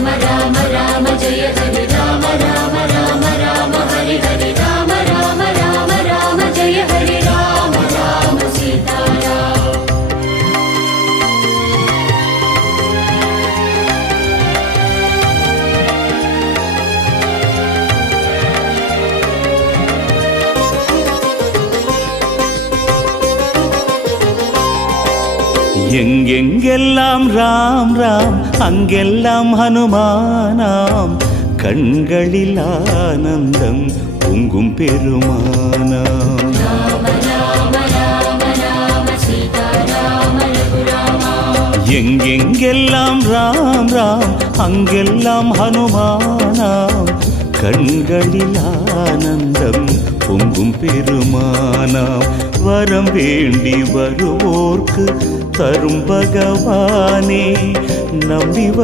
राम राम राम जय हरे राम राम राम राम हरे हरे राम राम राम राम जय हरे राम राम सीताराम எங்கெங்கெல்லாம் ராம் ராம் அங்கெல்லாம் ஹனுமானாம் கண்களில் ஆனந்தம் பொங்கும் பெருமானாம் राम राम राम राम सीताराम रघुरामा எங்கெங்கெல்லாம் ராம் ராம் அங்கெல்லாம் ஹனுமானாம் கண்களில் ஆனந்தம் பொங்கும் பெருமானாம் வரம் வேண்டி வருவோர்க்கு தரும் பகவானே நம்பி